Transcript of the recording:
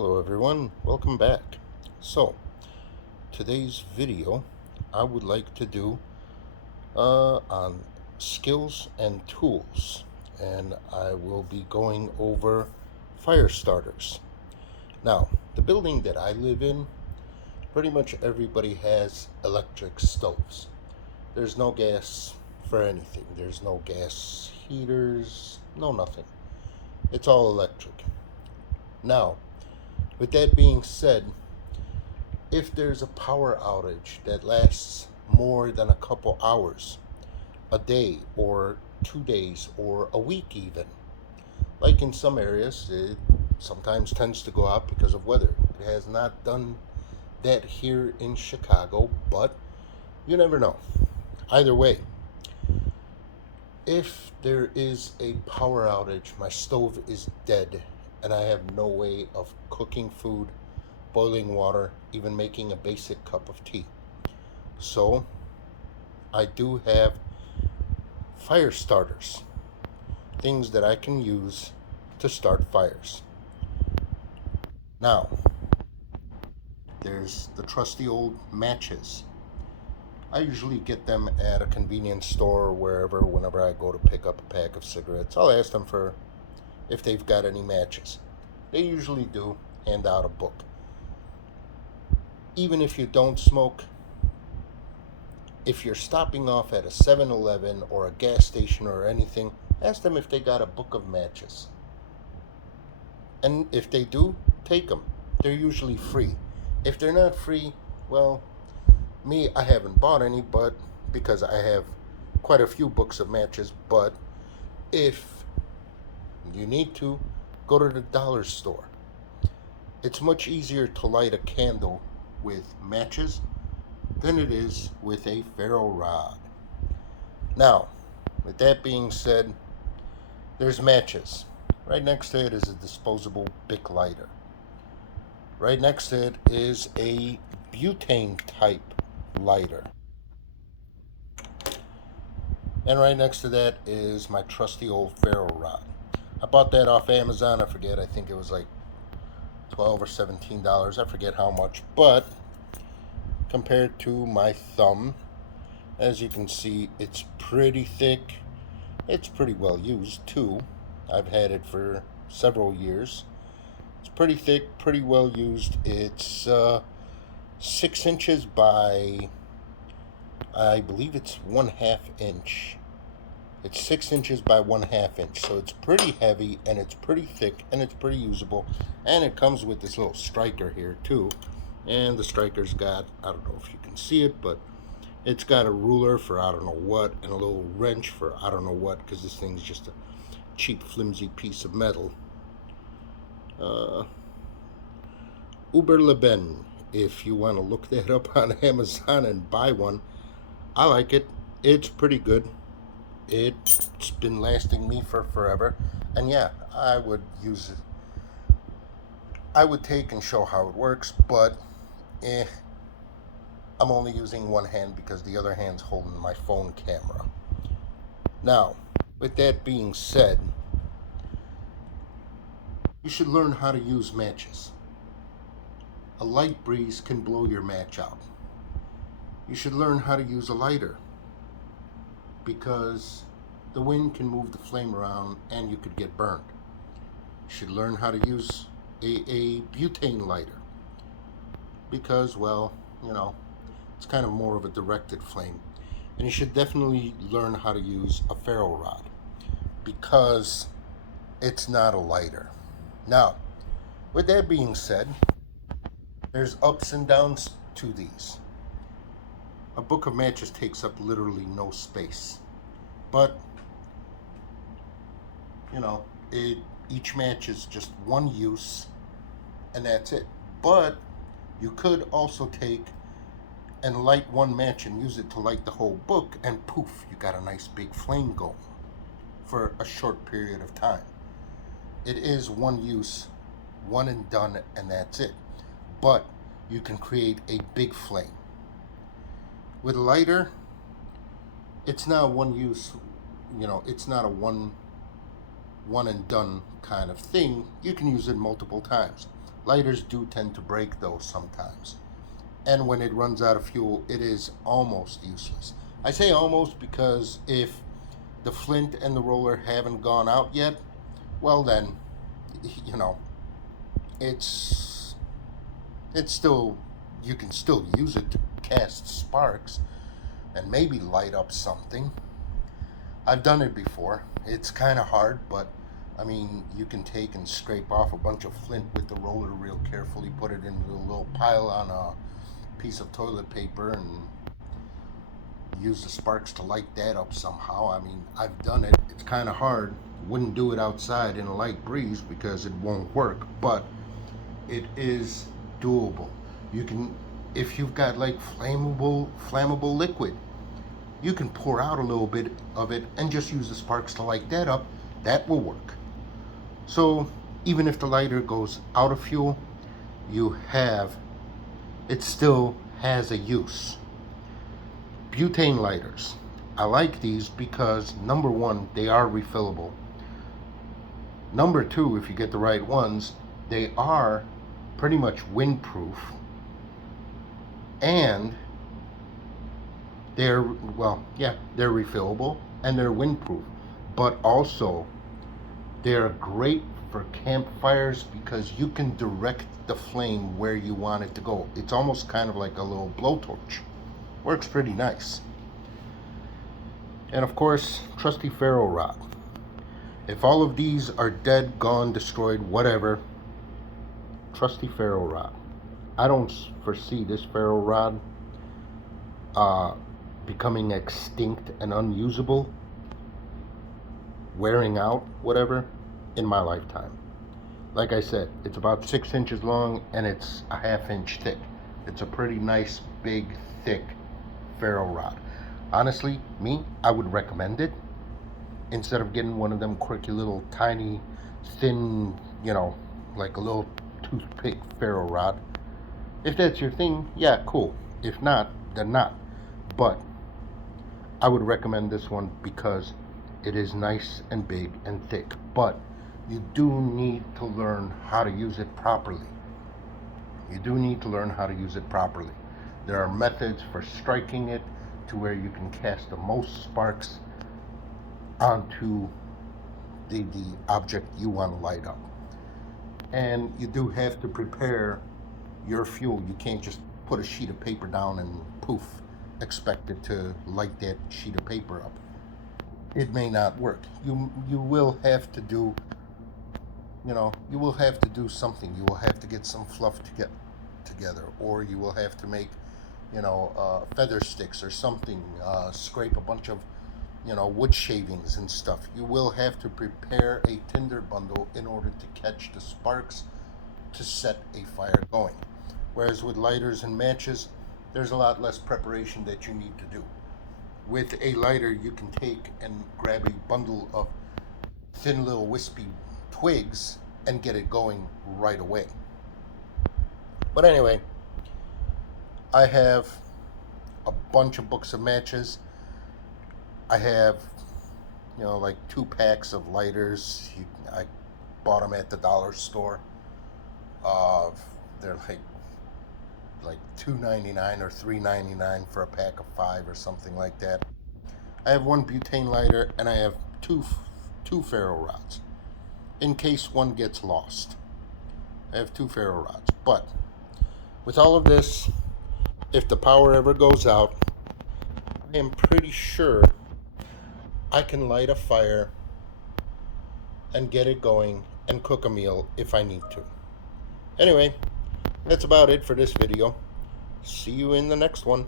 Hello everyone, welcome back. So, today's video I would like to do on skills and tools, and I will be going over fire starters. Now, the building that I live in, pretty much everybody has electric stoves. There's no gas for anything. There's no gas heaters, no nothing. It's all electric. Now, with that being said, if there's a power outage that lasts more than a couple hours, a day or 2 days or a week, even, like in some areas, it sometimes tends to go out because of weather. It has not done that here in Chicago, but you never know. Either way, if there is a power outage, my stove is dead, and I have no way of cooking food, boiling water, even making a basic cup of tea. So, I do have fire starters, things that I can use to start fires. Now, there's the trusty old matches. I usually get them at a convenience store or wherever whenever I go to pick up a pack of cigarettes. I'll ask them for if they've got any matches. They usually do hand out a book. Even if you don't smoke, if you're stopping off at a 7-Eleven or a gas station or anything, ask them if they got a book of matches. And if they do, take them. They're usually free. If they're not free, well, I haven't bought any, but because I have quite a few books of matches. But if you need to, go to the dollar store. It's much easier to light a candle with matches than it is with a ferro rod. Now, with that being said, there's matches. Right next to it is a disposable Bic lighter. Right next to it is a butane type lighter. And right next to that is my trusty old ferro rod. I bought that off Amazon. I forget, I think it was like $12 or $17. I forget how much, but compared to my thumb, as you can see, it's pretty thick. It's pretty well used too. I've had it for several years. It's pretty thick, pretty well used. It's 6 inches by, I believe it's 1/2 inch. It's 6 inches by 1/2 inch, so it's pretty heavy and it's pretty thick and it's pretty usable. And it comes with this little striker here too. And the striker's got, I don't know if you can see it, but it's got a ruler for I don't know what and a little wrench for I don't know what, because this thing's just a cheap, flimsy piece of metal. Uberleben, if you want to look that up on Amazon and buy one. I like it. It's pretty good. It's been lasting me for forever. And yeah, I would use it. I would take and show how it works, but I'm only using one hand because the other hand's holding my phone camera. Now, with that being said, you should learn how to use matches. A light breeze can blow your match out. You should learn how to use a lighter because the wind can move the flame around and you could get burned. You should learn how to use a butane lighter because, well, it's kind of more of a directed flame. And you should definitely learn how to use a ferro rod because it's not a lighter. Now, with that being said, there's ups and downs to these. A book of matches takes up literally no space. But, each match is just one use, and that's it. But you could also take and light one match and use it to light the whole book, and poof, you got a nice big flame going for a short period of time. It is one use, one and done, and that's it. But you can create a big flame. With a lighter, it's not one use, it's not a one and done kind of thing. You can use it multiple times. Lighters do tend to break though sometimes. And when it runs out of fuel, it is almost useless. I say almost because if the flint and the roller haven't gone out yet, well then, you know, it's it's still, you can still use it to cast sparks and maybe light up something. I've done it before. It's kind of hard, but I mean, you can take and scrape off a bunch of flint with the roller real carefully, put it into a little pile on a piece of toilet paper, and use the sparks to light that up somehow. I mean, I've done it. It's kind of hard. Wouldn't do it outside in a light breeze because it won't work, but it is doable. You can, if you've got like flammable liquid, you can pour out a little bit of it and just use the sparks to light that up. That will work. So even if the lighter goes out of fuel, you have, it still has a use. Butane lighters. I like these because number one, they are refillable. Number two, if you get the right ones, they are pretty much windproof, and they're, well, yeah, they're refillable and they're windproof, but also they're great for campfires because you can direct the flame where you want it to go. It's almost kind of like a little blowtorch. Works pretty nice. And of course, trusty ferro rod. If all of these are dead, gone, destroyed, whatever, trusty ferro rod. I don't foresee this ferro rod becoming extinct and unusable, wearing out, whatever, in my lifetime. Like I said, it's about 6 inches long and it's a ½ inch thick. It's a pretty nice, big, thick ferro rod. Honestly, I would recommend it instead of getting one of them quirky little tiny, thin, like a little toothpick ferro rod. If that's your thing, yeah, cool. If not, then not. But I would recommend this one because it is nice and big and thick. But you do need to learn how to use it properly. You do need to learn how to use it properly. There are methods for striking it to where you can cast the most sparks onto the object you want to light up. And you do have to prepare your fuel. You can't just put a sheet of paper down and poof, expect it to light that sheet of paper up. It may not work. You will have to do, you will have to do something. You will have to get some fluff to get together, or you will have to make, feather sticks or something, scrape a bunch of, wood shavings and stuff. You will have to prepare a tinder bundle in order to catch the sparks to set a fire going. Whereas with lighters and matches, there's a lot less preparation that you need to do. With a lighter, you can take and grab a bundle of thin little wispy twigs and get it going right away. But anyway, I have a bunch of books of matches. I have, like 2 packs of lighters. I bought them at the dollar store. They're like $2.99 or $3.99 for a pack of 5 or something like that. I have 1 butane lighter and I have two ferro rods in case one gets lost. I have 2 ferro rods. But with all of this, if the power ever goes out, I am pretty sure I can light a fire and get it going and cook a meal if I need to. Anyway, that's about it for this video. See you in the next one.